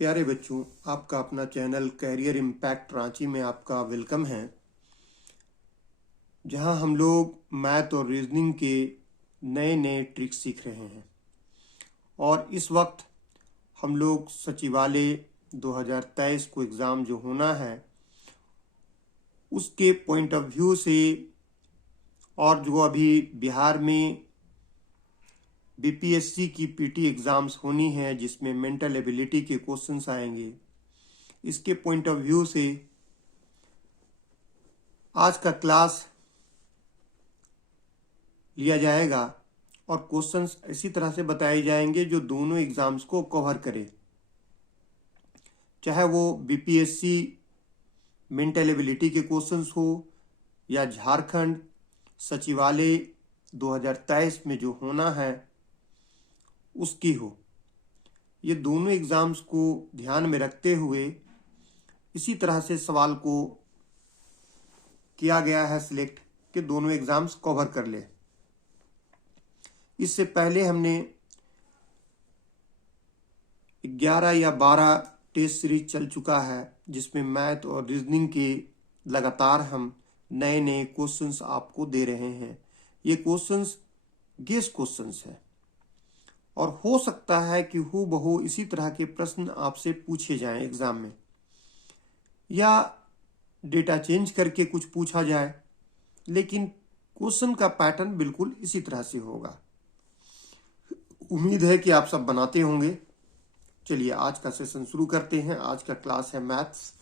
प्यारे बच्चों, आपका अपना चैनल कैरियर इम्पैक्ट रांची में आपका वेलकम है, जहां हम लोग मैथ और रीजनिंग के नए नए ट्रिक्स सीख रहे हैं। और इस वक्त हम लोग सचिवालय 2023 को एग्ज़ाम जो होना है उसके पॉइंट ऑफ व्यू से, और जो अभी बिहार में बीपीएससी की पीटी एग्ज़ाम्स होनी है जिसमें मेंटल एबिलिटी के क्वेश्चंस आएंगे, इसके पॉइंट ऑफ व्यू से आज का क्लास लिया जाएगा और क्वेश्चंस इसी तरह से बताए जाएंगे जो दोनों एग्ज़ाम्स को कवर करे, चाहे वो बीपीएससी मेंटल एबिलिटी के क्वेश्चंस हो या झारखंड सचिवालय 2023 में जो होना है उसकी हो। ये दोनों एग्ज़ाम्स को ध्यान में रखते हुए इसी तरह से सवाल को किया गया है सिलेक्ट कि दोनों एग्ज़ाम्स कवर कर ले। इससे पहले हमने 11 या 12 टेस्ट सीरीज चल चुका है जिसमें मैथ और रीजनिंग के लगातार हम नए नए क्वेश्चंस आपको दे रहे हैं। ये क्वेश्चंस गेस क्वेश्चंस हैं और हो सकता है कि हूबहू इसी तरह के प्रश्न आपसे पूछे जाएं एग्जाम में, या डेटा चेंज करके कुछ पूछा जाए, लेकिन क्वेश्चन का पैटर्न बिल्कुल इसी तरह से होगा। उम्मीद है कि आप सब बनाते होंगे। चलिए आज का सेशन शुरू करते हैं। आज का क्लास है मैथ्स।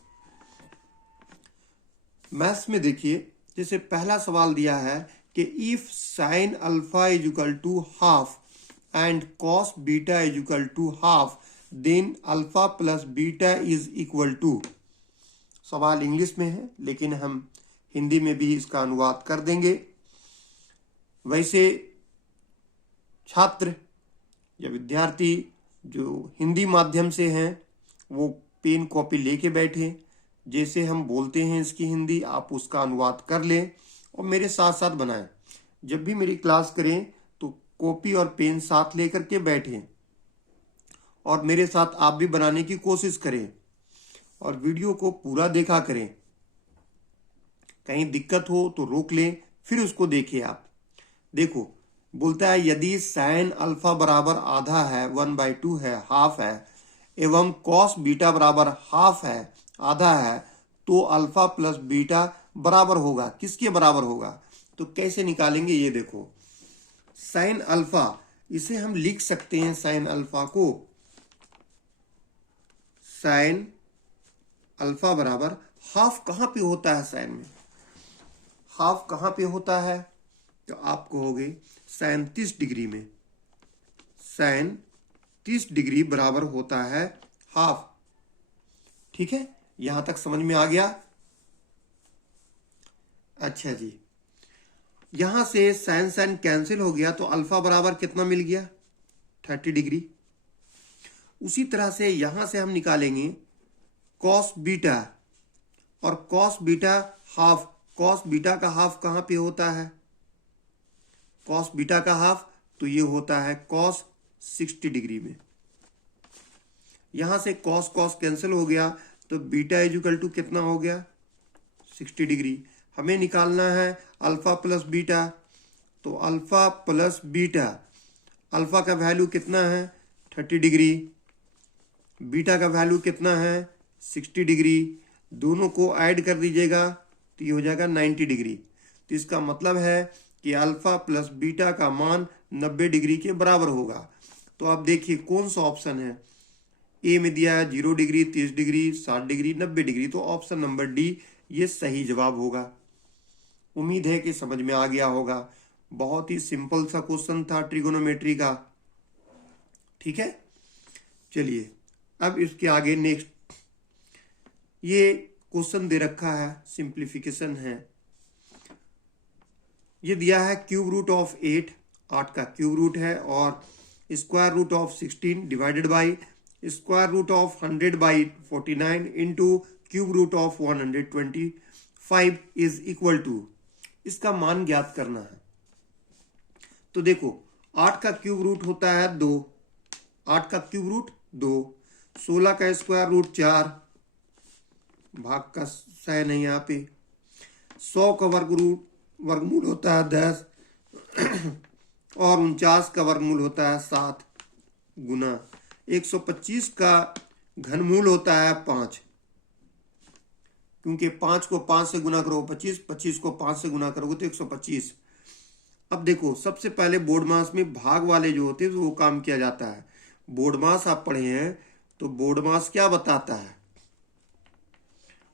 मैथ्स में देखिए, जैसे पहला सवाल दिया है कि if sine alpha is equal to half and cos beta is equal to half, then alpha plus beta is equal to. सवाल इंग्लिश में है लेकिन हम हिंदी में भी इसका अनुवाद कर देंगे। वैसे छात्र या विद्यार्थी जो हिंदी माध्यम से हैं वो पेन कॉपी लेके बैठे, जैसे हम बोलते हैं इसकी हिंदी आप उसका अनुवाद कर लें और मेरे साथ साथ बनाएं। जब भी मेरी क्लास करें तो कॉपी और पेन साथ लेकर के बैठें और मेरे साथ आप भी बनाने की कोशिश करें और वीडियो को पूरा देखा करें। कहीं दिक्कत हो तो रोक लें, फिर उसको देखिए। आप देखो, बोलता है यदि साइन अल्फा बराबर आधा है 1/2 है, हाफ है, एवं कॉस बीटा बराबर हाफ है, आधा है, तो अल्फा प्लस बीटा बराबर होगा। किसके बराबर होगा? तो कैसे निकालेंगे ये देखो। साइन अल्फा, इसे हम लिख सकते हैं साइन अल्फा को, साइन अल्फा बराबर हाफ कहां पे होता है? साइन में हाफ कहां पे होता है? तो आप कहोगे साइन 30 डिग्री में। साइन 30 डिग्री बराबर होता है हाफ। ठीक है, यहां तक समझ में आ गया? अच्छा जी, यहां से साइन साइन कैंसिल हो गया तो अल्फा बराबर कितना मिल गया? 30 डिग्री। उसी तरह से यहां से हम निकालेंगे कॉस बीटा, और cos beta half. Cos beta का हाफ कहां पे होता है? कॉस बीटा का हाफ तो ये होता है कॉस 60 डिग्री में। यहां से कॉस कॉस कैंसिल हो गया तो बीटा इज इक्वल टू कितना हो गया? 60 डिग्री। हमें निकालना है अल्फा प्लस बीटा, तो अल्फा प्लस बीटा, अल्फा का वैल्यू कितना है? 30 डिग्री। बीटा का वैल्यू कितना है? 60 डिग्री। दोनों को ऐड कर दीजिएगा तो ये हो जाएगा 90 डिग्री। तो इसका मतलब है कि अल्फा प्लस बीटा का मान 90 डिग्री के बराबर होगा। तो आप देखिए कौन सा ऑप्शन है। ए में दिया है 0 डिग्री, 30 डिग्री, 60 डिग्री, 90 डिग्री, तो ऑप्शन नंबर डी ये सही जवाब होगा। उम्मीद है कि समझ में आ गया होगा। बहुत ही सिंपल सा क्वेश्चन था ट्रिगोनोमेट्री का। ठीक है, चलिए अब इसके आगे नेक्स्ट। ये क्वेश्चन दे रखा है, सिंप्लीफिकेशन है। ये दिया है क्यूब रूट ऑफ 8, 8 का क्यूब रूट है, और square root of 16 divided by square root of 100/49 into cube root of 125 is equal to. इसका मान ज्ञात करना है। तो देखो 8 का क्यूब रूट होता है 2, 8 का क्यूब रूट 2, 16 का स्क्वायर रूट 4, भाग का सह नहीं यहाँ पे। 100 का वर्गमूल होता है 10 और 49 का वर्गमूल होता है 7 गुना 125 का घनमूल होता है 5, क्योंकि 5 को 5 से गुना करो 25, 25 को 5 से गुना करोगे तो 125। अब देखो, सबसे पहले बोर्ड मास में भाग वाले जो होते हैं वो काम किया जाता है। बोर्ड मास आप पढ़े हैं, तो बोर्ड मास क्या बताता है?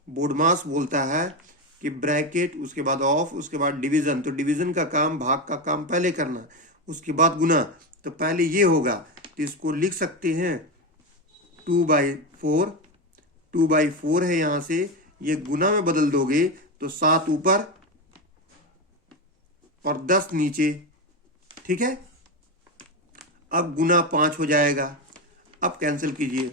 बोर्ड मास बोलता है कि ब्रैकेट, उसके बाद ऑफ, उसके बाद डिवीजन। तो डिवीजन का काम, भाग का काम पहले करना, उसके बाद गुना। तो पहले ये होगा, तो इसको लिख सकते हैं 2/4। 2/4 है, यहां से ये गुना में बदल दोगे तो 7 ऊपर और 10 नीचे। ठीक है, अब गुना 5 हो जाएगा। अब कैंसिल कीजिए,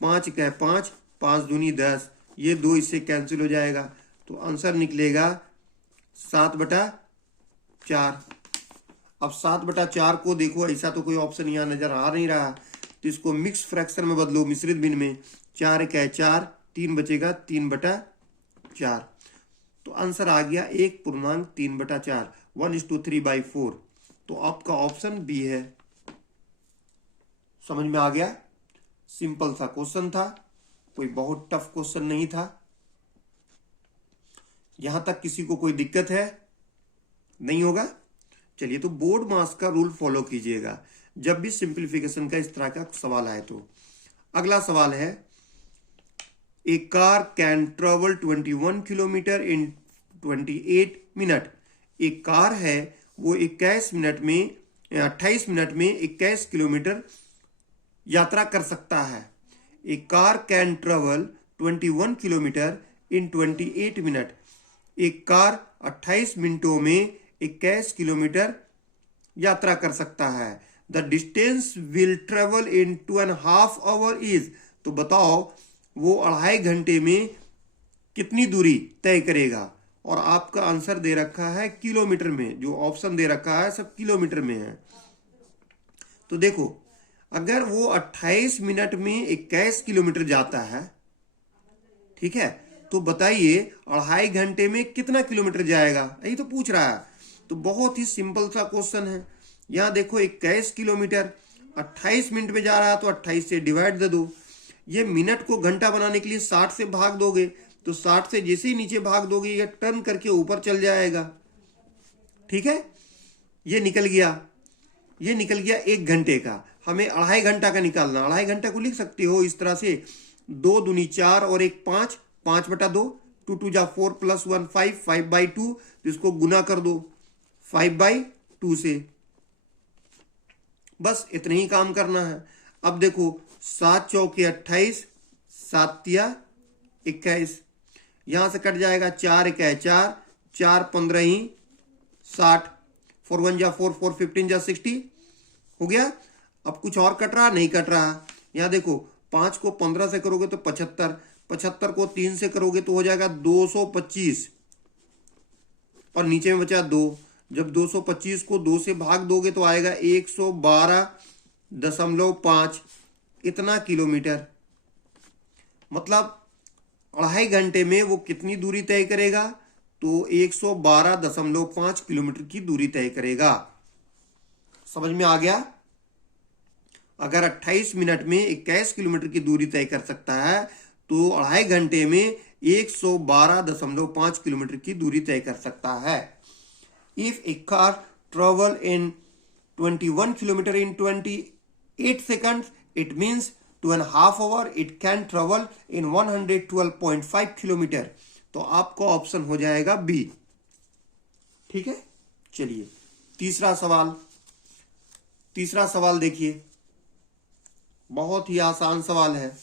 5 का 5, 5 दूनी 10, ये 2 इससे कैंसिल हो जाएगा, तो आंसर निकलेगा 7/4। अब 7/4 को देखो, ऐसा तो कोई ऑप्शन यहाँ नजर आ नहीं रहा, तो इसको मिक्स फ्रैक्शन में बदलो, मिश्रित भिन्न में। 4 का 4, 3 बचेगा 3/4। तो आंसर आ गया 1.3/4, 1:3/4। तो आपका ऑप्शन बी है। समझ में आ गया? सिंपल सा क्वेश्चन था, कोई बहुत टफ क्वेश्चन नहीं था। यहां तक किसी को कोई दिक्कत है? नहीं होगा? चलिए, तो बोर्ड मास का रूल फॉलो कीजिएगा जब भी सिंप्लीफिकेशन का इस तरह का सवाल आए। तो अगला सवाल है, a car can travel 21 kilometre in 28 minute. एक कार है, वो 28 मिनट में 21 किलोमीटर यात्रा कर सकता है। A car can travel 21 kilometre in 28 minute. एक कार 28 मिनटों में 21 किलोमीटर यात्रा कर सकता है। The distance will travel in 2.5 hour is. तो बताओ वो 2.5 घंटे में कितनी दूरी तय करेगा। और आपका आंसर दे रखा है किलोमीटर में, जो ऑप्शन दे रखा है सब किलोमीटर में है। तो देखो, अगर वो 28 मिनट में 21 किलोमीटर जाता है, ठीक है, तो बताइए 2.5 घंटे में कितना किलोमीटर जाएगा, यही तो पूछ रहा है। तो बहुत ही सिंपल सा क्वेश्चन है। यहां देखो 21 किलोमीटर 28 मिनट में जा रहा है, तो 28 से डिवाइड दे दो। ये मिनट को घंटा बनाने के लिए 60 से भाग दोगे, तो 60 से जैसे ही नीचे भाग दोगे ये टर्न करके ऊपर चल जाएगा। ठीक है, ये निकल गया 1 घंटे का। हमें 2.5 घंटा का निकालना। 2.5 घंटा को लिख सकते हो इस तरह से, 2 दूनी 4 और 1 5, 5/2, 2 2 जा 4 + 1 5, 5/2। तो इसको गुना कर दो 5/2 से। बस इतने ही काम करना है। अब देखो, 7 चौके 28, 7 तिया 21, यहां से कट जाएगा 4 1 4, 4 15 ही 60, 4 1 जा 4, 4 15 जा 60 हो गया। अब कुछ और कट रहा? नहीं कट रहा। यहां देखो, 5 को 15 से करोगे तो 75, 75 को 3 से करोगे तो हो जाएगा 225, और नीचे में बचा 2। जब 225 को 2 से भाग दोगे तो आएगा 112.5 इतना किलोमीटर। मतलब 2.5 घंटे में वो कितनी दूरी तय करेगा? तो 112.5 किलोमीटर की दूरी तय करेगा। समझ में आ गया? अगर 28 मिनट में 21 किलोमीटर की दूरी तय कर सकता है, तो 2.5 घंटे में 112.5 किलोमीटर की दूरी तय कर सकता है। If A car travel in 21 kilometre in 28 seconds, it means 2.5 hour it can travel in 112.5 kilometre. तो आपका ऑप्शन हो जाएगा बी। ठीक है, चलिए तीसरा सवाल देखिए, बहुत ही आसान सवाल है।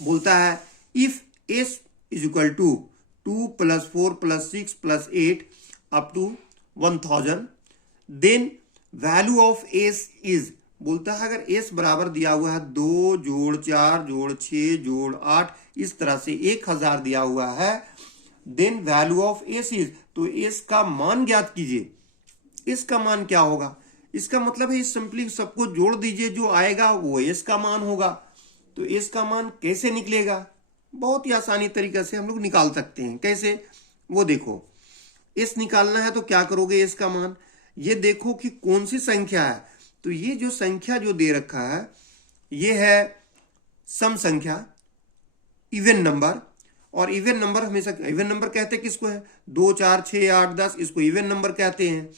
बोलता है, if s is equal to 2 + 4 + 6 + 8 up to 1000, then value of s is. बोलता है अगर s बराबर दिया हुआ है 2 + 4 + 6 + 8, इस तरह से 1000 दिया हुआ है, then value of s is. तो s का मान ज्ञात कीजिए। s का मान क्या होगा? इसका मतलब है सिंपली सबको जोड़ दीजिए, जो आएगा वो s का मान होगा। तो तो एस का मान कैसे निकलेगा? बहुत ही आसानी तरीके से हम लोग निकाल सकते हैं। कैसे? वो देखो, एस निकालना है तो क्या करोगे? एस का मान ये देखो कि कौन सी संख्या है। तो ये जो संख्या जो दे रखा है ये है सम संख्या, इवन नंबर। और इवन नंबर हमेशा, इवन नंबर कहते हैं किसको है? 2, 4, 6, 8, 10, इसको इवन नंबर कहते हैं।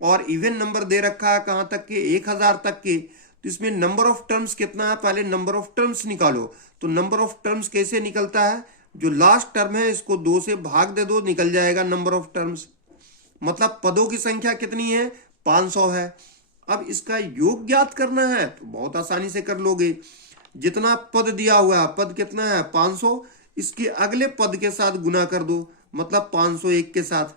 और इवन नंबर दे रखा है कहां तक के? 1000 तक के। तो इसमें नंबर ऑफ टर्म्स कितना है? पहले नंबर ऑफ टर्म्स निकालो। तो नंबर ऑफ टर्म्स कैसे निकलता है? जो लास्ट टर्म है इसको 2 से भाग दे दो, निकल जाएगा नंबर ऑफ टर्म्स। मतलब पदों की संख्या कितनी है? 500 है। अब इसका योग ज्ञात करना है तो बहुत आसानी से कर लोगे। जितना पद दिया हुआ है, पद कितना है? 500, इसके अगले पद के साथ गुना कर दो, मतलब 501 के साथ।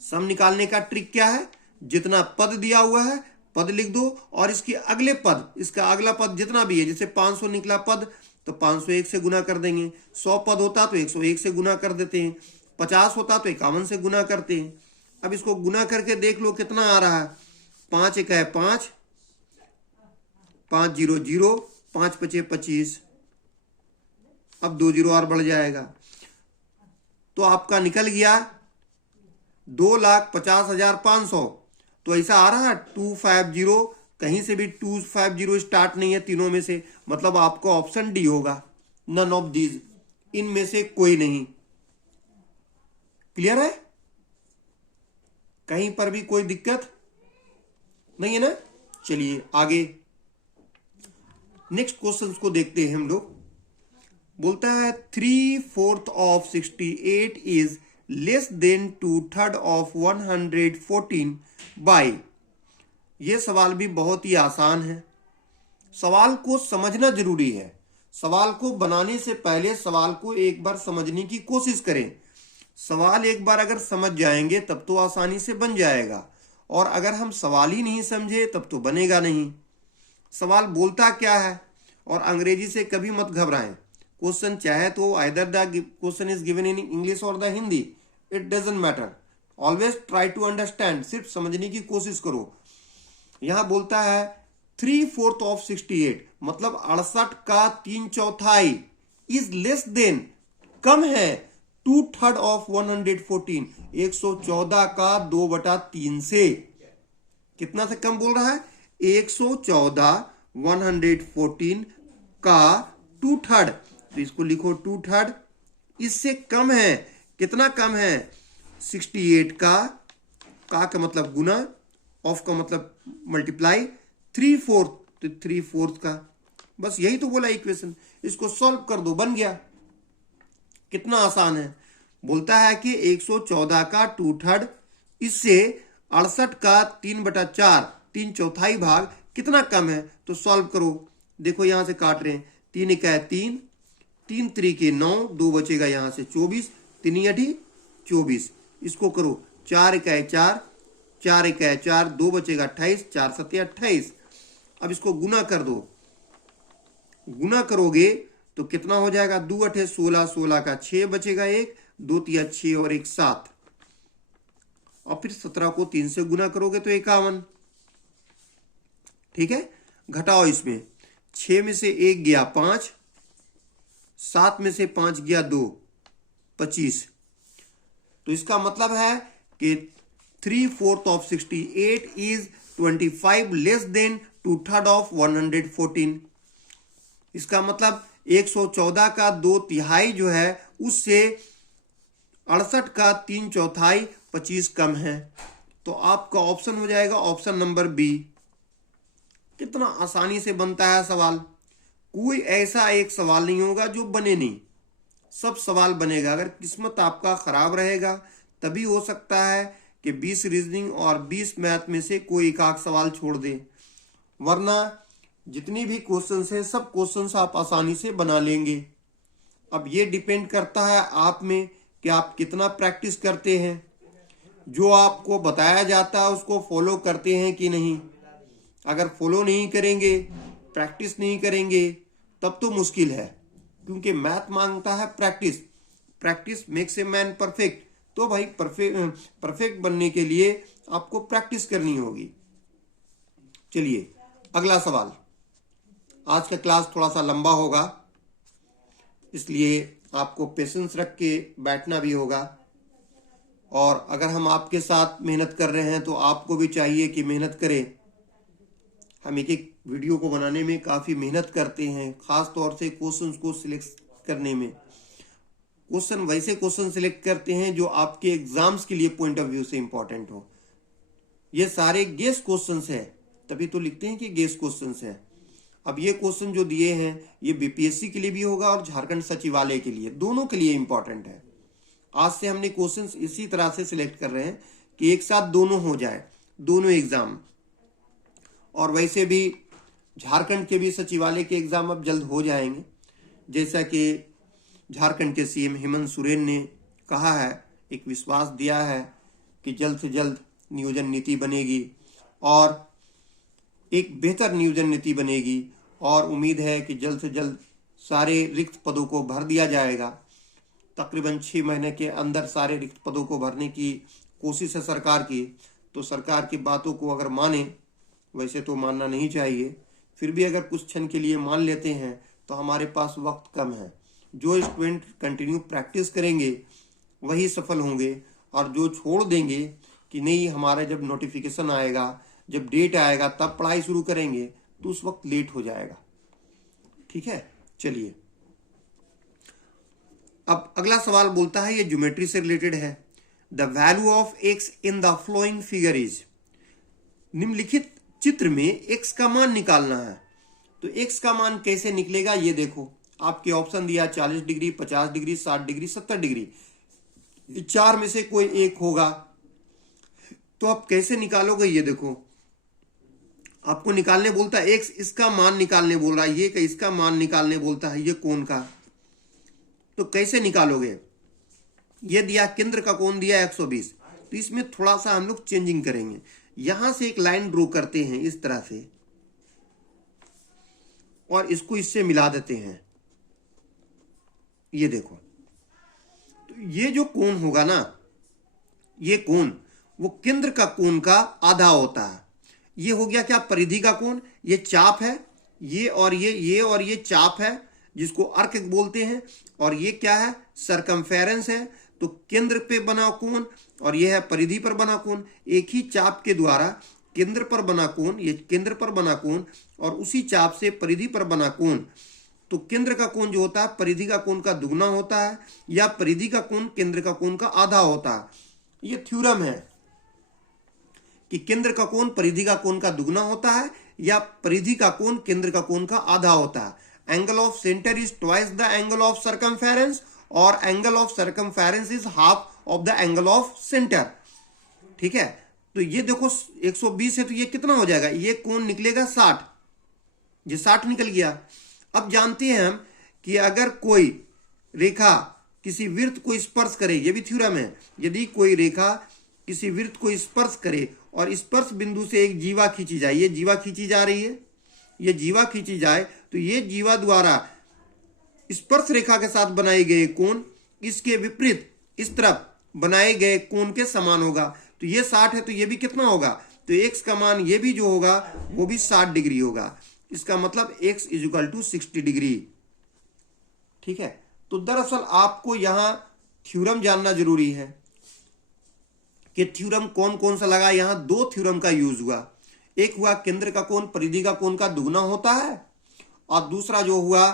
सम निकालने का ट्रिक क्या है? जितना पद दिया हुआ है पद लिख दो, और इसके अगले पद, इसका अगला पद जितना भी है, जैसे 500 निकला पद तो 501 से गुना कर देंगे। 100 पद होता तो 101 से गुना कर देते हैं। 50 होता तो 51 से गुना करते हैं। अब इसको गुना करके देख लो कितना आ रहा है। 5 1 है 5, 5 0 0, 5 5 25। अब 2 0 और बढ़ जाएगा तो आपका निकल गया 2,50,500। तो ऐसा आ रहा है 250, कहीं से भी 250 स्टार्ट नहीं है तीनों में से, मतलब आपका ऑप्शन डी होगा, नन ऑफ दीज, इनमें से कोई नहीं। क्लियर है? कहीं पर भी कोई दिक्कत नहीं है ना? चलिए आगे नेक्स्ट क्वेश्चन को देखते हैं हम लोग। बोलता है 3/4 of 68 is less than 2/3 of 114 by. ये सवाल भी बहुत ही आसान है। सवाल को समझना जरूरी है। सवाल को बनाने से पहले सवाल को एक बार समझने की कोशिश करें। सवाल एक बार अगर समझ जाएंगे तब तो आसानी से बन जाएगा, और अगर हम सवाल ही नहीं समझे तब तो बनेगा नहीं। सवाल बोलता क्या है, और अंग्रेजी से कभी मत घबराएं। क्वेश्चन चाहे तो either the question is given in English और the Hindi, it doesn't matter, always try to understand, सिर्फ समझने की कोशिश करो। यहां बोलता है 3/4 ऑफ 68, मतलब 68 का 3/4 इज लेस देन, कम है 2/3 ऑफ 114, 114 का 2/3 से। कितना से कम बोल रहा है? 114 114 का 2/3। तो इसको लिखो 2/3। इससे कम है, कितना कम है? 68 का मतलब गुना, ऑफ का मतलब मल्टीप्लाई, 3/4 तो 3/4 का। बस यही तो बोला इक्वेशन। इसको सॉल्व कर दो, बन गया। कितना आसान है। बोलता है कि 114 का 2/3 इससे 68 का 3/4, 3/4 भाग कितना कम है? तो सॉल्व करो। देखो यहां से काट रहे हैं, 3 1 है 3, 3 3 के 9, 2 बचेगा यहां से 24, 3 8 24। इसको करो 4 1 है 4, 4 1 है 4, 2 बचेगा 28, 4 7 28। अब इसको गुना कर दो। गुना करोगे तो कितना हो जाएगा? 2 8 16, 16 का 6 बचेगा 1, 2 3 6 और 1 7। और फिर 17 को 3 से गुना करोगे तो 51। ठीक है, घटाओ इसमें, 6 में से 1 गया 5, 7 में से 5 गया 2, 25। तो इसका मतलब है कि 3/4 of 68 is 25 less than 2/3 of 114। इसका मतलब 114 का 2/3 जो है उससे 68 का 3/4 25 कम है। तो आपका ऑप्शन हो जाएगा ऑप्शन नंबर बी। कितना आसानी से बनता है सवाल। कोई ऐसा एक सवाल नहीं होगा जो बने नहीं, सब सवाल बनेगा। अगर किस्मत आपका खराब रहेगा तभी हो सकता है कि 20 रीजनिंग और 20 मैथ में से कोई एक आध सवाल छोड़ दे, वरना जितनी भी क्वेश्चंस हैं सब क्वेश्चंस आप आसानी से बना लेंगे। अब ये डिपेंड करता है आप में कि आप कितना प्रैक्टिस करते हैं, जो आपको बताया जाता है उसको फॉलो करते हैं कि नहीं। अगर फॉलो नहीं करेंगे, प्रैक्टिस नहीं करेंगे, तब तो मुश्किल है, क्योंकि मैथ मांगता है practice. Practice makes a man perfect. तो भाई परफेक्ट बनने के लिए आपको प्रैक्टिस करनी होगी। चलिए अगला सवाल। आज का क्लास थोड़ा सा लंबा होगा, इसलिए आपको पेशेंस रख के बैठना भी होगा। और अगर हम आपके साथ मेहनत कर रहे हैं तो आपको भी चाहिए कि मेहनत करें। हम एक एक वीडियो को बनाने में काफ़ी मेहनत करते हैं, ख़ास तौर से क्वेश्चंस को सिलेक्ट करने में। वैसे क्वेश्चन सिलेक्ट करते हैं जो आपके एग्जाम्स के लिए पॉइंट ऑफ व्यू से इंपॉर्टेंट हो। ये सारे गेस क्वेश्चंस है, तभी तो लिखते हैं कि गेस क्वेश्चंस है। अब ये क्वेश्चन जो दिए हैं ये बीपीएससी के लिए भी होगा और झारखंड सचिवालय के लिए, दोनों के लिए इंपॉर्टेंट है। आज से हमने क्वेश्चंस इसी तरह से सिलेक्ट कर रहे हैं कि एक साथ दोनों हो जाए, दोनों एग्जाम। और वैसे भी झारखंड के भी सचिवालय के एग्जाम अब जल्द हो जाएंगे, जैसा कि झारखंड के सीएम हेमंत सोरेन ने कहा है, एक विश्वास दिया है कि जल्द से जल्द नियोजन नीति बनेगी और एक बेहतर नियोजन नीति बनेगी। और उम्मीद है कि जल्द से जल्द सारे रिक्त पदों को भर दिया जाएगा। तकरीबन 6 महीने के अंदर सारे रिक्त पदों को भरने की कोशिश है सरकार की। तो सरकार की बातों को अगर माने, वैसे तो मानना नहीं चाहिए, फिर भी अगर कुछ क्षण के लिए मान लेते हैं तो हमारे पास वक्त कम है। जो स्टूडेंट कंटिन्यू प्रैक्टिस करेंगे वही सफल होंगे, और जो छोड़ देंगे कि नहीं हमारा जब नोटिफिकेशन आएगा, जब डेट आएगा तब पढ़ाई शुरू करेंगे, तो उस वक्त लेट हो जाएगा। ठीक है, चलिए अब अगला सवाल बोलता है, ये ज्योमेट्री से रिलेटेड है। The value of x in the flowing figure is, निम्नलिखित चित्र में एक्स का मान निकालना है। तो एक्स का मान कैसे निकलेगा ये देखो, आपके ऑप्शन दिया 40 डिग्री, 50 डिग्री, 60 डिग्री, 70 डिग्री। चार में से कोई एक होगा, तो आप कैसे निकालोगे ये देखो। आपको निकालने बोलता है एक्स, इसका मान निकालने बोल रहा है, ये का इसका मान निकालने बोलता है, ये कोण का। तो कैसे निकालोगे, ये दिया केंद्र का कोण दिया 120। तो इसमें थोड़ा सा हम लोग चेंजिंग करेंगे, यहां से एक लाइन ड्रॉ करते हैं इस तरह से, और इसको इससे मिला देते हैं। ये देखो, तो ये जो कोण होगा ना, ये कोण वो केंद्र का कोण का आधा होता है। ये हो गया क्या, परिधि का कोण। ये चाप है, ये और ये चाप है जिसको अर्क बोलते हैं, और ये क्या है, सरकमफेरेंस है। तो केंद्र पे बना कोण और यह है परिधि पर बना कोण। एक ही चाप के द्वारा केंद्र पर बना कोण, ये केंद्र पर बना कोण, और उसी चाप से परिधि पर बना कोण। तो केंद्र का कोण जो होता है परिधि का कोण का दुगना होता है, या परिधि का कोण केंद्र का कोण का आधा होता है। ये थ्योरम है कि केंद्र का कोण परिधि का कोण का दुगना होता है, या परिधि का कोण केंद्र का कोण का आधा होता है। Angle of centre is twice the angle of circumference, और angle of circumference is half of the angle of centre. ठीक है, तो ये देखो 120 है, तो ये कितना हो जाएगा, ये कोण निकलेगा 60, ये 60 निकल गया। अब जानते हैं हम कि अगर कोई रेखा किसी वृत्त को स्पर्श करे, ये भी थ्योरम है, यदि कोई रेखा किसी वृत्त को स्पर्श करे और स्पर्श बिंदु से एक जीवा खींची जाए, ये जीवा खींची जा रही है, ये जीवा खींची जाए, तो ये जीवा द्वारा स्पर्श रेखा के साथ बनाए गए कोण इसके विपरीत इस तरफ बनाए गए कोण के समान होगा। तो ये 60 है, तो ये भी कितना होगा, तो x का मान ये भी जो होगा वो भी 60 डिग्री होगा। इसका मतलब x is equal to 60 degree. ठीक है, तो दरअसल आपको यहां थ्योरम जानना जरूरी है कि थ्योरम कौन कौन सा लगा। यहां 2 थ्योरम का यूज हुआ, एक हुआ केंद्र का कोण परिधि का कोण का दुगना होता है, और दूसरा जो हुआ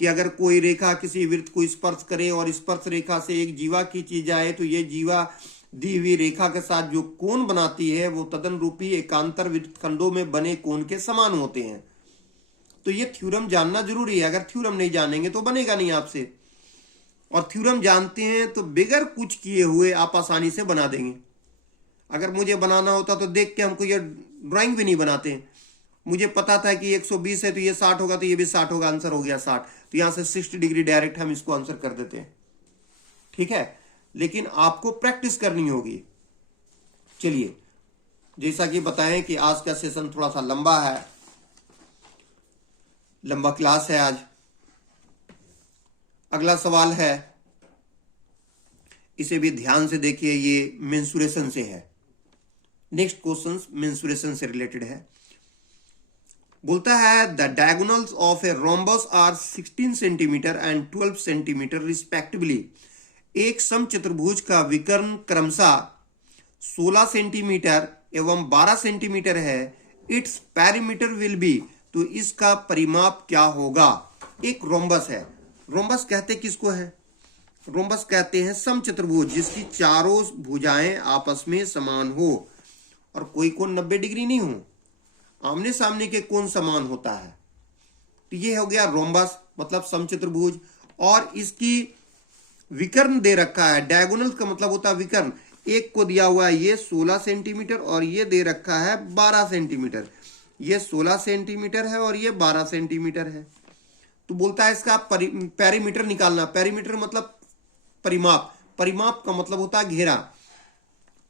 कि अगर कोई रेखा किसी वृत्त को स्पर्श करे और स्पर्श रेखा से एक जीवा खींची जाए, तो ये जीवा दी हुई रेखा के साथ जो कोण बनाती है वो तदन रूपी एकांतर वृत्तखंडों में बने कोण के समान होते हैं। तो ये थ्योरम जानना जरूरी है, अगर थ्योरम नहीं जानेंगे तो बनेगा नहीं आपसे। और थ्योरम जानते हैं तो बिगर कुछ किए हुए आप आसानी से बना देंगे। अगर मुझे बनाना होता तो देख के हमको ये ड्राइंग भी नहीं बनाते। मुझे पता था कि 120 है तो ये 60 होगा, तो ये भी 60 होगा, आंसर हो गया 60। तो यहां से 60 डिग्री डायरेक्ट हम इसको आंसर कर देते हैं। ठीक है, लेकिन आपको प्रैक्टिस करनी होगी। चलिए, जैसा कि बताएं कि आज का सेशन थोड़ा सा लंबा है, लंबा क्लास है आज। अगला सवाल है, इसे भी ध्यान से देखिए, ये मेंसुरेशन से है। नेक्स्ट क्वेश्चन मेंसुरेशन से रिलेटेड है। बोलता है the diagonals of a rhombus are 16 centimetre and 12 centimetre respectively. एक समचतुर्भुज का विकर्ण क्रमशः 16 सेंटीमीटर एवं 12 सेंटीमीटर है। इट्स पेरीमीटर विल बी, तो इसका परिमाप क्या होगा। एक रोम्बस है, रोम्बस कहते किसको है, रोम्बस कहते हैं समचतुर्भुज जिसकी चारों भुजाएं आपस में समान हो और कोई कोण 90 डिग्री नहीं हो, आमने सामने के कोण समान होता है। तो ये हो गया रोम्बस मतलब समचतुर्भुज। और इसकी विकर्ण दे रखा है, डायगोनल का मतलब होता है विकर्ण। एक को दिया हुआ है ये 16 सेंटीमीटर और ये दे रखा है 12 सेंटीमीटर। ये 16 सेंटीमीटर है और ये 12 सेंटीमीटर है। तो बोलता है इसका पेरीमीटर निकालना। पेरीमीटर मतलब परिमाप, परिमाप का मतलब होता है घेरा।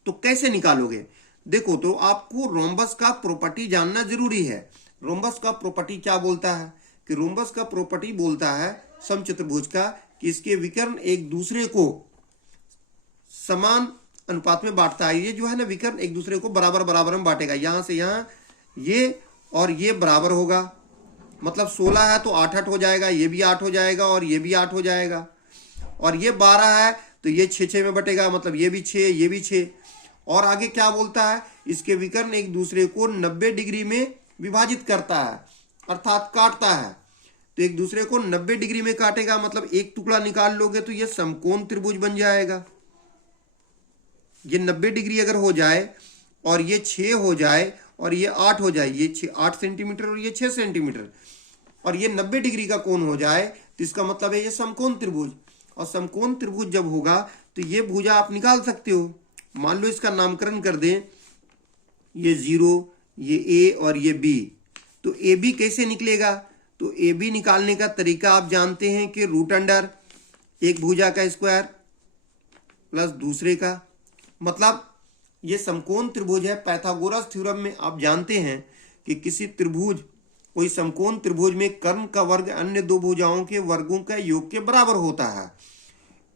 तो कैसे निकालोगे, देखो तो आपको रोम्बस का प्रॉपर्टी जानना जरूरी है। रोम्बस का प्रॉपर्टी क्या बोलता है कि रोम्बस का प्रॉपर्टी बोलता है समचतुर्भुज का कि इसके विकर्ण एक दूसरे को समान अनुपात में बांटता है। ये जो है ना विकर्ण एक दूसरे को बराबर बराबर में बांटेगा। यहां से यहां ये और ये बराबर होगा, मतलब 16 है तो 8 हो जाएगा, ये भी 8 हो जाएगा और ये भी 8 हो जाएगा। और ये 12 है तो ये 6 में बटेगा, मतलब ये भी 6 ये भी 6। और आगे क्या बोलता है, इसके विकर्ण एक दूसरे को 90 डिग्री में विभाजित करता है अर्थात काटता है। तो एक दूसरे को 90 डिग्री में काटेगा, मतलब एक टुकड़ा निकाल लोगे तो ये समकोण त्रिभुज बन जाएगा। ये 90 डिग्री अगर हो जाए और ये 6 हो जाए और ये 8 हो जाए, ये 8 सेंटीमीटर और ये 6 सेंटीमीटर, और ये 90 डिग्री का कोण हो जाए तो इसका मतलब है ये समकोण त्रिभुज। और समकोण त्रिभुज जब होगा तो ये भुजा आप निकाल सकते हो। मान लो इसका नामकरण कर दें, ये 0, ये ए और ये बी। तो ए बी कैसे निकलेगा, तो ए बी निकालने का तरीका आप जानते हैं कि रूट अंडर एक भुजा का स्क्वायर प्लस दूसरे का, मतलब ये समकोण त्रिभुज है। पाइथागोरस थ्योरम में आप जानते हैं कि किसी त्रिभुज, कोई समकोण त्रिभुज में कर्ण का वर्ग अन्य दो भुजाओं के वर्गों का योग के बराबर होता है।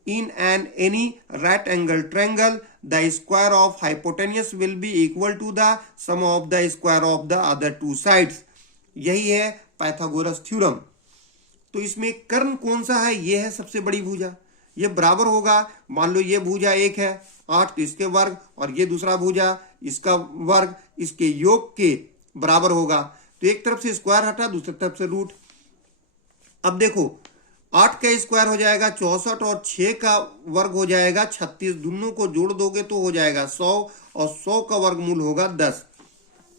In an any right angle triangle the square of hypotenuse will be equal to the sum of the square of the other two sides. यही है पाइथागोरस थ्योरम। तो इसमें कर्ण कौन सा है, ये है सबसे बड़ी भुजा, ये बराबर होगा। मान लो ये भुजा एक है 8 तो इसके वर्ग, और ये दूसरा भुजा इसका वर्ग इसके योग के बराबर होगा। तो एक तरफ से स्क्वायर हटा, दूसरी तरफ से रूट। अब देखो 8 का स्क्वायर हो जाएगा 64 और 6 का वर्ग हो जाएगा 36। दोनों को जोड़ दोगे तो हो जाएगा 100 और 100 का वर्गमूल होगा 10।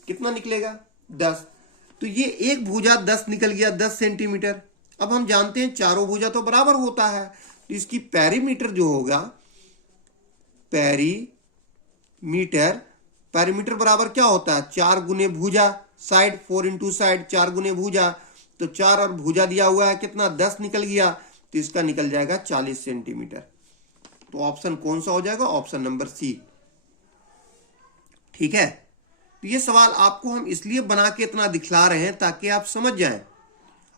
कितना निकलेगा 10। तो ये एक भुजा 10 निकल गया 10 सेंटीमीटर। अब हम जानते हैं चारों भुजा तो बराबर होता है, तो इसकी पेरीमीटर जो होगा, पेरीमीटर बराबर क्या होता है 4 गुने भुजा साइड, 4 इंटू साइड 4 गुने भुजा। तो 4 और भुजा दिया हुआ है कितना 10 निकल गया, तो इसका निकल जाएगा 40 सेंटीमीटर। तो ऑप्शन कौन सा हो जाएगा, ऑप्शन नंबर सी। ठीक है, तो ये सवाल आपको हम इसलिए बना के इतना दिखला रहे हैं ताकि आप समझ जाएं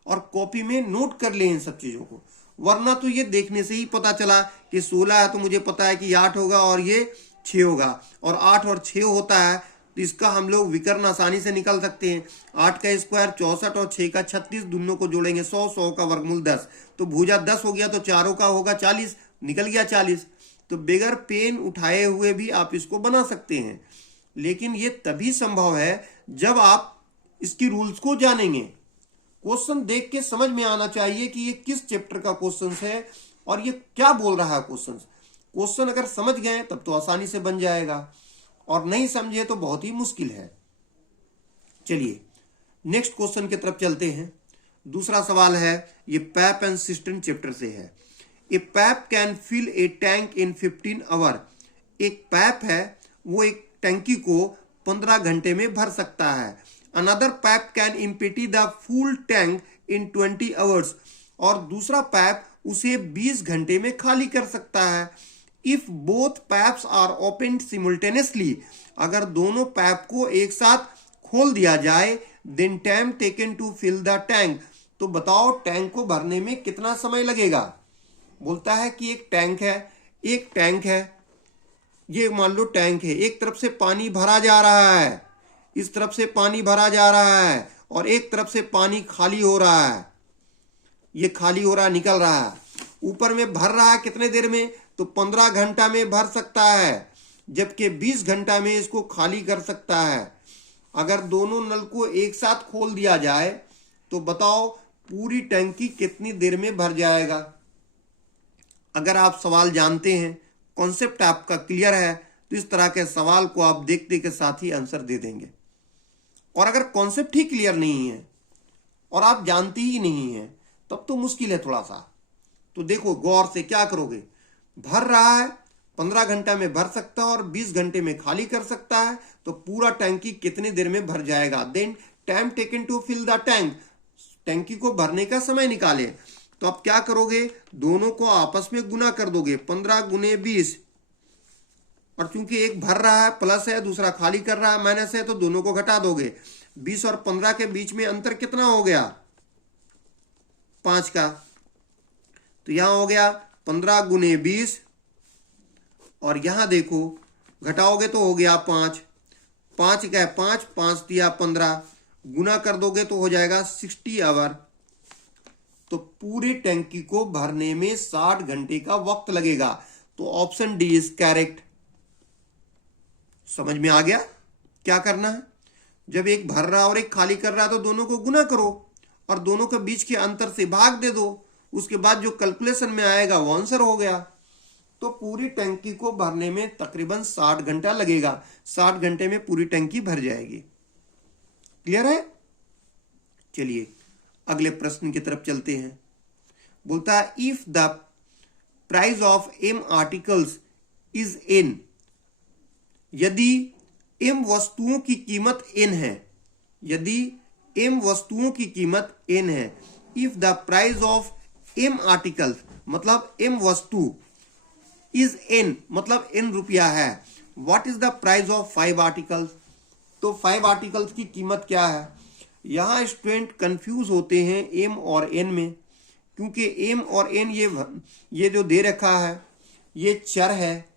और कॉपी में नोट कर लें इन सब चीजों को। वरना तो ये देखने से ही पता चला कि 16 है तो मुझे पता है कि 8 होगा और ये 6 होगा, और 8 और 6 होता है तो इसका हम लोग विकर्ण आसानी से निकाल सकते हैं। 8 का स्क्वायर 64 और 6 का 36, दोनों को जोड़ेंगे 100, 100 का वर्गमूल 10। तो भुजा 10 हो गया तो चारों का होगा 40, निकल गया 40। तो बगैर पेन उठाए हुए भी आप इसको बना सकते हैं, लेकिन ये तभी संभव है जब आप इसकी रूल्स को जानेंगे। क्वेश्चन देख के समझ में आना चाहिए कि ये किस चैप्टर का क्वेश्चन है और ये क्या बोल रहा है क्वेश्चन अगर समझ गए तब तो आसानी से बन जाएगा, और नहीं समझे तो बहुत ही मुश्किल है। चलिए नेक्स्ट क्वेश्चन की तरफ चलते हैं। दूसरा सवाल है, ये पैप एंड सिस्टर्न चैप्टर से है। A pipe can fill a tank in 15 hour. एक पैप है वो एक टैंकी को 15 घंटे में भर सकता है। Another pipe can empty the full tank in 20 hours. और दूसरा पैप उसे 20 घंटे में खाली कर सकता है। If both pipes are open simultaneously, अगर दोनों पैप को एक साथ खोल दिया जाए, then time taken to fill the tank, तो बताओ टैंक को भरने में कितना समय लगेगा। बोलता है कि एक टैंक है, ये मान लो टैंक है, एक तरफ से पानी भरा जा रहा है, इस तरफ से पानी भरा जा रहा है, और एक तरफ से पानी खाली हो रहा है, ये खाली हो रहा है, निकल रहा है, ऊपर में भर रहा है कितने देर में, तो 15 घंटा में भर सकता है, जबकि 20 घंटा में इसको खाली कर सकता है। अगर दोनों नल को एक साथ खोल दिया जाए तो बताओ पूरी टंकी कितनी देर में भर जाएगा। अगर आप सवाल जानते हैं, कॉन्सेप्ट आपका क्लियर है, तो इस तरह के सवाल को आप देखते के साथ ही आंसर दे देंगे। और अगर कॉन्सेप्ट ही क्लियर नहीं है और आप जानते ही नहीं है तब तो मुश्किल है थोड़ा सा। तो देखो गौर से क्या करोगे, भर रहा है, 15 घंटा में भर सकता है और 20 घंटे में खाली कर सकता है, तो पूरा टैंकी कितनी देर में भर जाएगा। Then time taken to fill the tank, टैंकी को भरने का समय निकाले। तो आप क्या करोगे, दोनों को आपस में गुना कर दोगे, 15 गुने 20, और चूंकि एक भर रहा है प्लस है, दूसरा खाली कर रहा है माइनस है, तो दोनों को घटा दोगे। 20 और 15 के बीच में अंतर कितना हो गया, 5 का। तो यहां हो गया 15 गुने 20, और यहां देखो घटाओगे तो हो गया 5, 5 का 5, 5 दिया 15, गुना कर दोगे तो हो जाएगा 60 आवर। तो पूरी टंकी को भरने में 60 घंटे का वक्त लगेगा। तो ऑप्शन डी इज करेक्ट। समझ में आ गया क्या करना है। जब एक भर रहा और एक खाली कर रहा है तो दोनों को गुना करो और दोनों के बीच के अंतर से भाग दे दो, उसके बाद जो कैलकुलेशन में आएगा वो आंसर हो गया। तो पूरी टंकी को भरने में तकरीबन 60 घंटा लगेगा, 60 घंटे में पूरी टंकी भर जाएगी। क्लियर है। चलिए अगले प्रश्न की तरफ चलते हैं। बोलता है if the price of m articles is n, यदि एम वस्तुओं की कीमत एन है, यदि एम वस्तुओं की कीमत एन है, if the price of m articles मतलब एम वस्तु, इज एन मतलब एन रुपया है, what is the price of 5 articles. तो 5 आर्टिकल्स की कीमत क्या है। यहां स्टूडेंट कंफ्यूज होते हैं एम और एन में, क्योंकि एम और एन ये जो दे रखा है ये चर है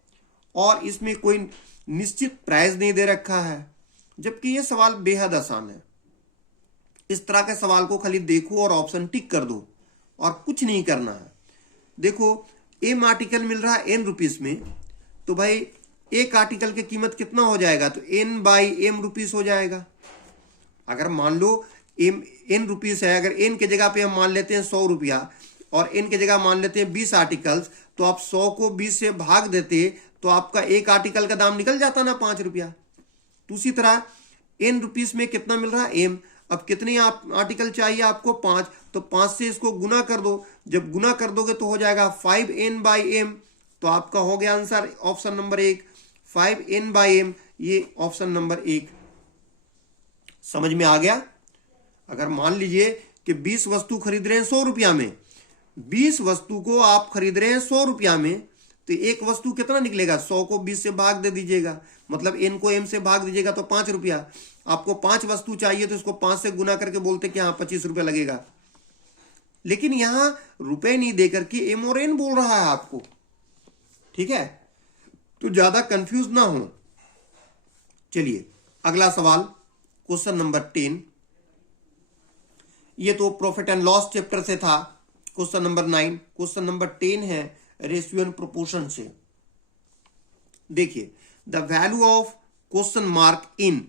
और इसमें कोई निश्चित प्राइस नहीं दे रखा है, जबकि ये सवाल बेहद आसान है। इस तरह के सवाल को खाली देखो और ऑप्शन टिक कर दो और कुछ नहीं करना है। देखो एम आर्टिकल मिल रहा है एन रुपीस में, तो भाई एक आर्टिकल की कीमत कितना हो जाएगा, तो एन बाई एम रुपीस हो जाएगा। अगर मान लो एन रुपीस है, अगर एन के जगह पे हम मान लेते हैं 100 रुपया और एन के जगह मान लेते हैं 20 आर्टिकल्स, तो आप 100 को 20 से भाग देते तो आपका एक आर्टिकल का दाम निकल जाता ना 5 रुपया। तो उसी तरह एन रुपीस में कितना मिल रहा है एम, अब कितनी आर्टिकल चाहिए आपको 5, तो 5 से इसको गुना कर दो, जब गुना कर दोगे तो हो जाएगा 5n बाई एम। तो आपका हो गया answer option number 1, 5n by m, ये ऑप्शन नंबर 1। समझ में आ गया। अगर मान लीजिए कि 20 वस्तु खरीद रहे हैं 100 रुपया में, 20 वस्तु को आप खरीद रहे हैं 100 रुपया में, तो एक वस्तु कितना निकलेगा, 100 को 20 से भाग दे दीजिएगा, मतलब n को m से भाग दीजिएगा तो 5 रुपया। आपको 5 वस्तु चाहिए तो इसको 5 से गुना करके बोलते कि हाँ 25 रुपया लगेगा, लेकिन यहां रुपए नहीं देकर के m और n बोल रहा है आपको, ठीक है, तो ज्यादा कंफ्यूज ना हो। चलिए अगला सवाल क्वेश्चन नंबर 10, ये तो प्रॉफिट एंड लॉस चैप्टर से था। क्वेश्चन नंबर 9, क्वेश्चन नंबर 10 है रेशियो एंड प्रोपोर्शन से। देखिए the value of question mark in,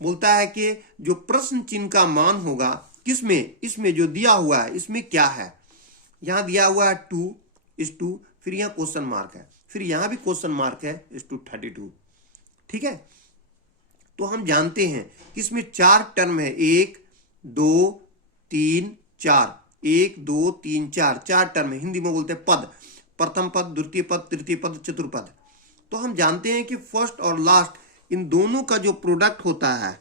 बोलता है कि जो प्रश्न चिन्ह का मान होगा किसमें, इसमें जो दिया हुआ है इसमें क्या है। यहां दिया हुआ है 2:2, फिर यहां क्वेश्चन मार्क है, फिर यहां भी क्वेश्चन मार्क है 2:32, ठीक है। तो हम जानते हैं कि इसमें 4 टर्म है, 1 2 3 4, 1 2 3 4, 4 टर्म है, हिंदी में बोलते हैं पद, प्रथम पद, द्वितीय पद, तृतीय पद, चतुर्पद। तो हम जानते हैं कि फर्स्ट और लास्ट इन दोनों का जो प्रोडक्ट होता है,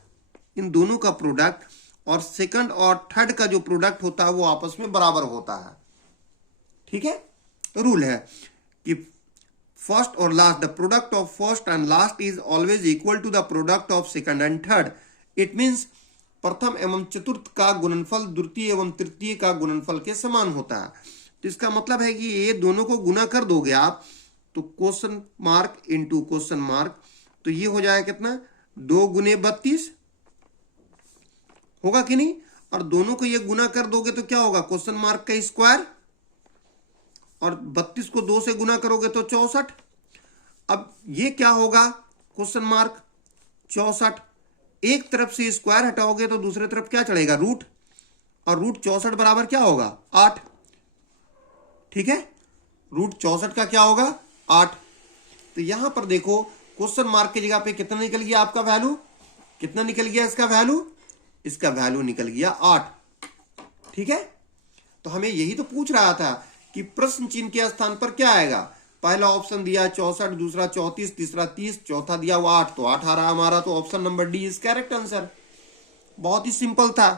इन दोनों का प्रोडक्ट और सेकंड और थर्ड का जो प्रोडक्ट होता है वो आपस में बराबर होता है, ठीक है। रूल है कि फर्स्ट और last, the product of first and last is always equal to the product of second and third. It means प्रथम एवं चतुर्थ का गुणनफल द्वितीय एवं तृतीय का गुणनफल के समान होता है। तो इसका मतलब है कि ये दोनों को गुना कर दोगे आप, तो question mark into question mark, तो ये हो जाएगा कितना, 2 गुने 32 होगा कि नहीं? और दोनों को ये गुना कर दोगे तो क्या होगा? क्वेश्चन मार्क का स्क्वायर, और 32 को 2 से गुना करोगे तो 64। अब ये क्या होगा? Question mark 64। एक तरफ से स्क्वायर हटाओगे तो दूसरी तरफ क्या चढ़ेगा? रूट, और रूट 64 बराबर क्या होगा? 8। ठीक है, रूट 64 का क्या होगा? 8। तो यहां पर देखो क्वेश्चन मार्क की जगह पे कितना निकल गया आपका वैल्यू? कितना निकल गया इसका वैल्यू? इसका वैल्यू निकल गया 8। ठीक है, तो हमें यही तो पूछ रहा था कि प्रश्न चिन्ह के स्थान पर क्या आएगा। पहला ऑप्शन दिया 64, दूसरा 34, तीसरा 30, चौथा दिया हुआ 8, तो 8 आ रहा हमारा। तो option number D is correct answer. बहुत ही सिंपल था।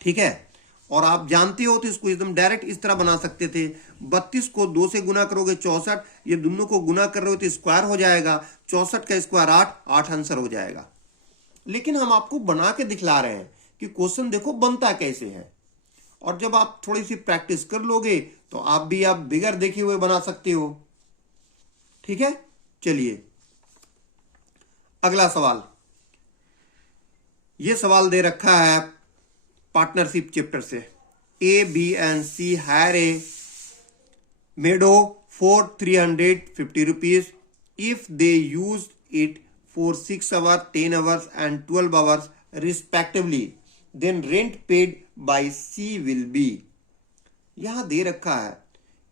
ठीक है, और आप जानते हो तो इसको एकदम डायरेक्ट इस तरह बना सकते थे। 32 को 2 से गुना करोगे 64, ये दोनों को गुना कर रहे हो तो स्क्वायर हो जाएगा। 64 का स्क्वायर 8, 8 आंसर हो जाएगा। लेकिन हम आपको बना के दिखला रहे हैं कि क्वेश्चन देखो बनता कैसे है, और जब आप थोड़ी सी प्रैक्टिस कर लोगे तो आप बिगर देखे हुए बना सकते हो। ठीक है, चलिए अगला सवाल। यह सवाल दे रखा है पार्टनरशिप चैप्टर से। A, B and C hire a meadow for 350 rupees if they use it for 6 hours, 10 hours and 12 hours respectively, then rent paid by C will be। यहां दे रखा है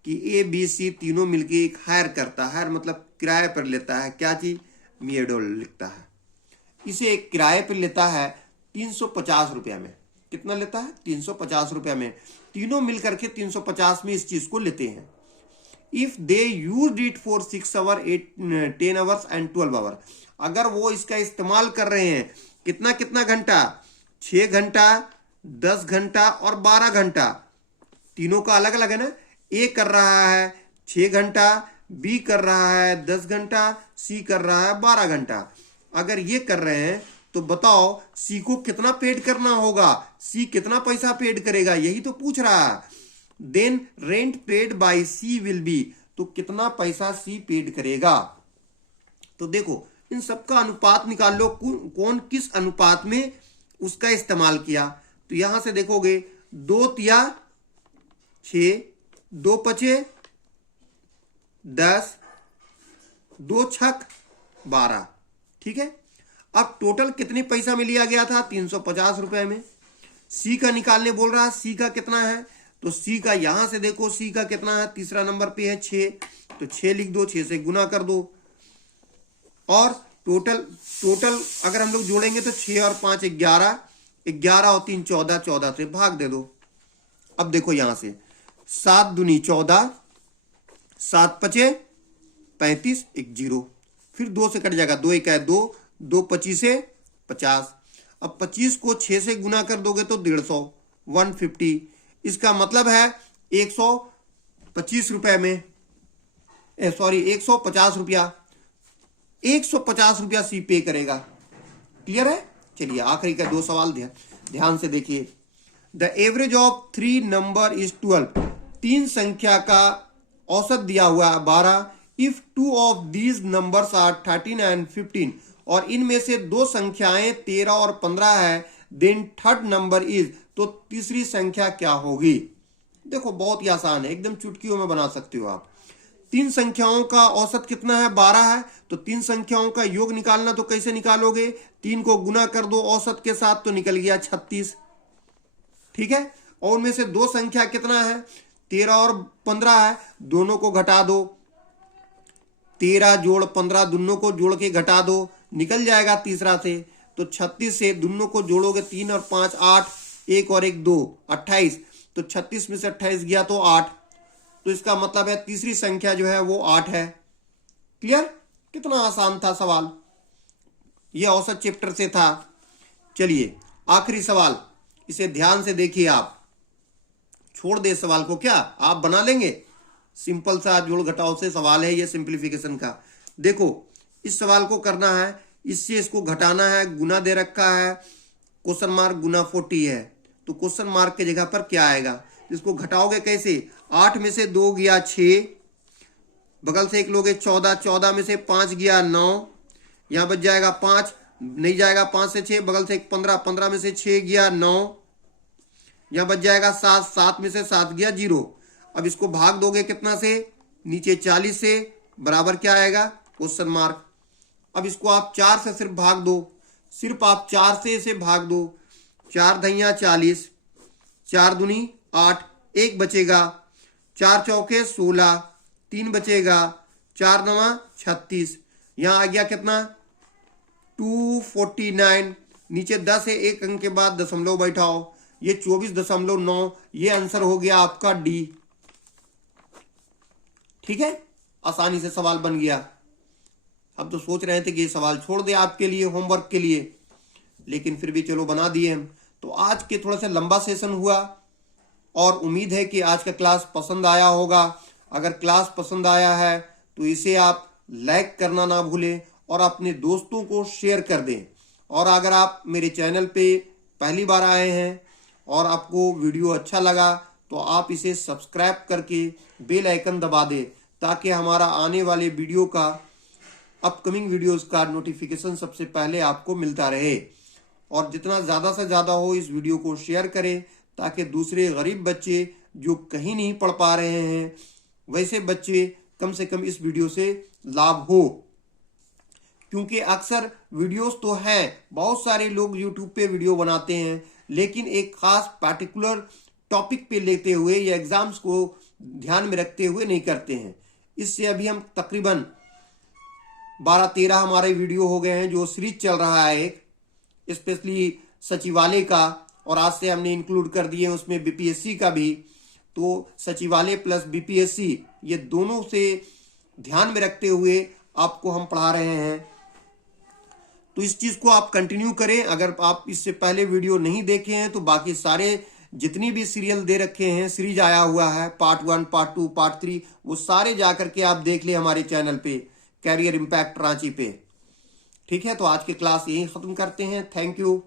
कि ए, बी, सी तीनों मिलके एक हायर करता है। हायर मतलब किराए पर लेता है। क्या चीज? मेडो लिखता है। इसे एक किराए पर लेता है 350 रुपया में। कितना लेता है? 350 रुपया में। तीनों मिलकर के 350 में इस चीज को लेते हैं। If they use it for 6 hour, 10 hours and 12 hour, अगर वो इसका इस्तेमाल कर रहे हैं कितना कितना घंटा? 6 घंटा, 10 घंटा और 12 घंटा। तीनों का अलग अलग है ना। ए कर रहा है 6 घंटा, बी कर रहा है 10 घंटा, सी कर रहा है 12 घंटा। अगर ये कर रहे हैं तो बताओ सी को कितना पेड करना होगा? सी कितना पैसा पेड करेगा? यही तो पूछ रहा है। Then rent paid by C will be, तो कितना पैसा सी पेड करेगा? तो देखो इन सबका अनुपात निकाल लो, कौन किस अनुपात में उसका इस्तेमाल किया। तो यहां से देखोगे 2 तिया 6, 2 पचे 10, 2 छक 12। ठीक है, अब टोटल कितने पैसा में लिया गया था? 350 रुपए में। सी का निकालने बोल रहा है। सी का कितना है? तो सी का यहां से देखो सी का कितना है? तीसरा नंबर पे है 6, तो 6 लिख दो, 6 से गुना कर दो। और टोटल अगर हम लोग जोड़ेंगे तो 6 और 5 11, 11 और 3 14, 14 से भाग दे दो। अब देखो यहां से 7 दूनी 14, 7 पचे 35, 1 0, फिर 2 से कट जाएगा, 2 1 है 2, 2 25 से 50। अब 25 को 6 से गुना कर दोगे तो 150, 150। इसका मतलब है 125 रुपए में, 150 रुपया, 150 रुपया सी पे करेगा। क्लियर है? चलिए आखिरी का 2 सवाल ध्यान से देखिए। The average of 3 number is 12। 3 संख्या का औसत दिया हुआ है 12। If 2 of these numbers are 13 and 15, और इनमें से 2 संख्याएं 13 और 15 है, देन थर्ड नंबर इज, तो तीसरी संख्या क्या होगी? देखो बहुत ही आसान है, एकदम चुटकियों में बना सकते हो आप। 3 संख्याओं का औसत कितना है? 12 है। तो 3 संख्याओं का योग निकालना तो कैसे निकालोगे? 3 को गुना कर दो औसत के साथ, तो निकल गया 36। ठीक है, और उनमें से 2 संख्या कितना है? 13 और 15 है। दोनों को घटा दो, 13 जोड़ 15, दोनों को जोड़ के घटा दो, निकल जाएगा तीसरा से। तो 36 से दोनों को जोड़ोगे 3 और 5 8, 1 और 1 2, 28। तो 36 में से 28 गया तो 8। तो इसका मतलब है तीसरी संख्या जो है वो 8 है। क्लियर? कितना आसान था सवाल, यह औसत चैप्टर से था। चलिए आखिरी सवाल, इसे ध्यान से देखिए। आप छोड़ दे सवाल को, क्या आप बना लेंगे? सिंपल सा जोड़ घटाव से सवाल है ये, सिंप्लीफिकेशन का। देखो इस सवाल को करना है, इससे इसको घटाना है, गुना दे रखा है, क्वेश्चन मार्क गुना 40 है, तो क्वेश्चन मार्क की जगह पर क्या आएगा? इसको घटाओगे कैसे? 8 में से 2 गया 6, बगल से 1 लोगे 14, 14 में से 5 गया 9, यहां बच जाएगा 5, नहीं जाएगा 5 से 6, बगल से 15, 15 में से 6 गया 9, यहां बच जाएगा 7, 7 में से 7 गया 0। अब इसको भाग दोगे कितना से, नीचे 40 से, बराबर क्या आएगा, क्वेश्चन मार्क। अब इसको आप 4 से सिर्फ भाग दो, सिर्फ आप 4 से इसे भाग दो, 4 धैया 40, 4 दूनी 8, 1 बचेगा, 4 चौके 16, 3 बचेगा, 4 नवा 36, यहां आ गया कितना 249। नीचे 10 है, एक अंक के बाद दशमलव बैठाओ, ये 24.9, ये आंसर हो गया आपका डी। ठीक है, आसानी से सवाल बन गया। अब तो सोच रहे थे कि ये सवाल छोड़ दे आपके लिए होमवर्क के लिए, लेकिन फिर भी चलो बना दिए हम। तो आज के थोड़ा सा लंबा सेशन हुआ और उम्मीद है कि आज का क्लास पसंद आया होगा। अगर क्लास पसंद आया है तो इसे आप लाइक करना ना भूलें और अपने दोस्तों को शेयर कर दें। और अगर आप मेरे चैनल पे पहली बार आए हैं और आपको वीडियो अच्छा लगा तो आप इसे सब्सक्राइब करके बेल आइकन दबा दें, ताकि हमारा आने वाले वीडियो का, अपकमिंग वीडियोस का नोटिफिकेशन सबसे पहले आपको मिलता रहे। और जितना ज़्यादा से ज़्यादा हो इस वीडियो को शेयर करें, ताकि दूसरे गरीब बच्चे जो कहीं नहीं पढ़ पा रहे हैं, वैसे बच्चे कम से कम इस वीडियो से लाभ हो। क्योंकि अक्सर वीडियोस तो हैं, बहुत सारे लोग यूट्यूब पे वीडियो बनाते हैं, लेकिन एक खास पार्टिकुलर टॉपिक पे लेते हुए या एग्जाम्स को ध्यान में रखते हुए नहीं करते हैं। इससे अभी हम तकरीबन 12-13 हमारे वीडियो हो गए हैं, जो सीरीज चल रहा है एक स्पेशली सचिवालय का, और आज से हमने इंक्लूड कर दिए उसमें बीपीएससी का भी। तो सचिवालय प्लस बीपीएससी, ये दोनों से ध्यान में रखते हुए आपको हम पढ़ा रहे हैं। तो इस चीज को आप कंटिन्यू करें। अगर आप इससे पहले वीडियो नहीं देखे हैं तो बाकी सारे जितनी भी सीरियल दे रखे हैं, सीरीज आया हुआ है, पार्ट 1, पार्ट 2, पार्ट 3, वो सारे जाकर के आप देख ले हमारे चैनल पे, कैरियर इम्पैक्ट रांची पे। ठीक है, तो आज की क्लास यही खत्म करते हैं। Thank you.